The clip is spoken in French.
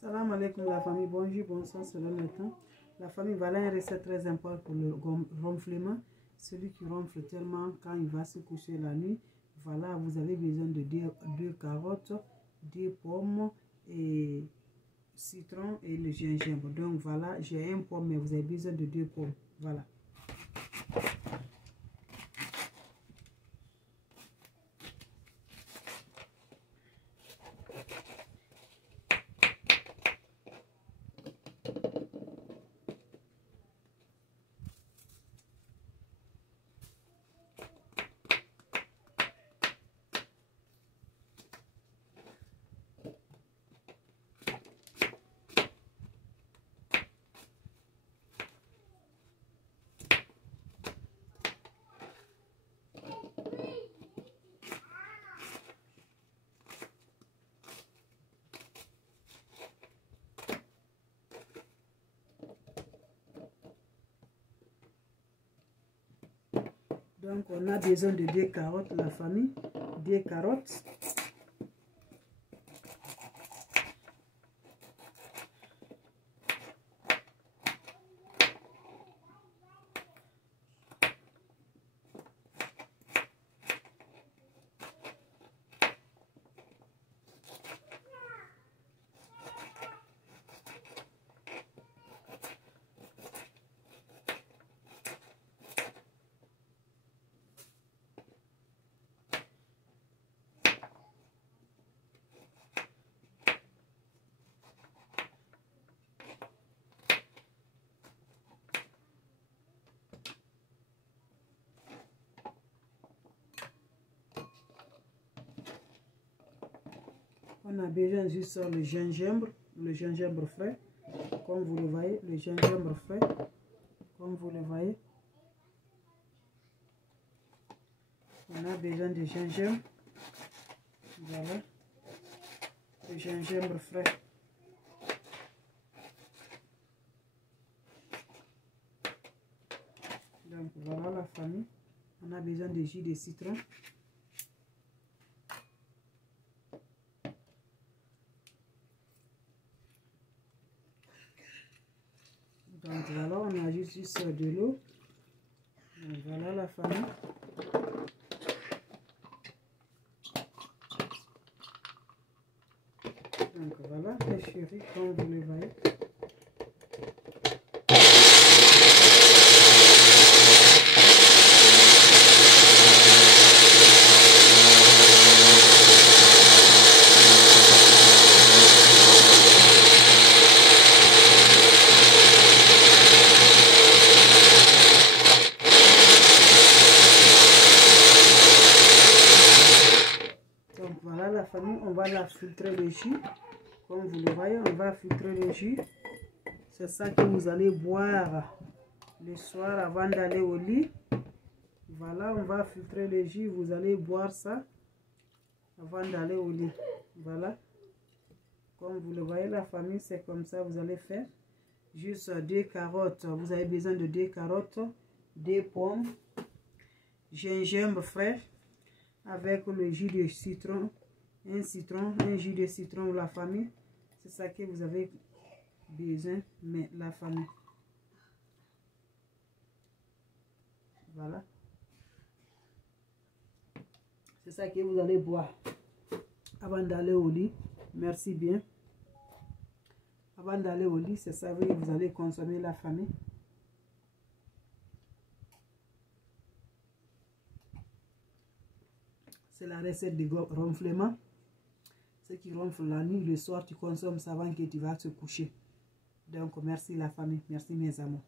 Salam alaikum la famille, bonjour, bonsoir selon le temps. La famille, voilà une recette très importante pour le ronflement. Celui qui ronfle tellement quand il va se coucher la nuit. Voilà, vous avez besoin de deux carottes, 2 pommes et citron et le gingembre. Donc voilà, j'ai un pomme mais vous avez besoin de 2 pommes. Voilà. Donc on a besoin de 2 carottes la famille, 2 carottes. On a besoin juste le gingembre frais, comme vous le voyez, le gingembre frais, comme vous le voyez. On a besoin de gingembre, voilà, le gingembre frais. Donc voilà la famille, on a besoin de jus de citron. Donc voilà, on ajoute juste de l'eau. Voilà la famille. Donc voilà, les chéris, comme vous le voyez. Donc voilà la famille, on va la filtrer le jus. Comme vous le voyez, on va filtrer le jus. C'est ça que vous allez boire le soir avant d'aller au lit. Voilà, on va filtrer le jus. Vous allez boire ça avant d'aller au lit. Voilà. Comme vous le voyez la famille, c'est comme ça vous allez faire. Juste 2 carottes. Vous avez besoin de 2 carottes, 2 pommes, gingembre frais avec le jus de citron. Un jus de citron la famille. C'est ça que vous avez besoin, mais la famille. Voilà. C'est ça que vous allez boire avant d'aller au lit. Merci bien. Avant d'aller au lit, c'est ça que vous allez consommer la famille. C'est la recette de ronflement. Ceux qui ronflent la nuit, le soir, tu consommes ça avant que tu vas te coucher. Donc, merci la famille. Merci mes amours.